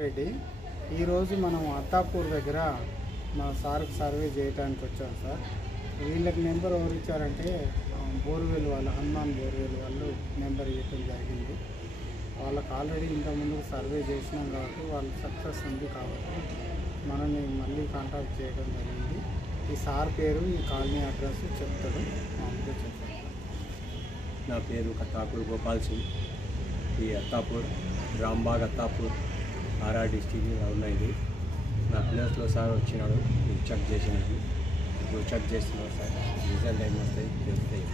రెడ్డి ఈరోజు మనం అత్తాపూర్ దగ్గర మా సార్కి సర్వే చేయడానికి వచ్చాం సార్. వీళ్ళకి నెంబర్ ఎవరు ఇచ్చారంటే బోర్వెల్ వాళ్ళు, హనుమాన్ బోర్వెల్ వాళ్ళు నెంబర్ ఇవ్వడం జరిగింది. వాళ్ళకి ఆల్రెడీ ఇంతకుముందు సర్వే చేసినాం కాబట్టి వాళ్ళు సక్సెస్ ఉంది కాబట్టి మనల్ని మళ్ళీ కాంటాక్ట్ చేయడం జరిగింది. ఈ సార్ పేరు, ఈ కాలనీ అడ్రస్ చెప్తాడు, మామూలుగా చెప్తాడు. నా పేరు కత్తాపూర్ గోపాల్ సింగ్. ఈ అత్తాపూర్ రాంబాగ్ అత్తాపూర్ ఆర్ఆర్ డిస్టిక్ ఉన్నది. నా ప్లేస్లో సార్ వచ్చినాడు చెక్ చేసినది. ఇప్పుడు చెక్ చేస్తున్నాడు సార్. రిజల్ట్ ఏమొస్తాయి తెలుస్తాయి.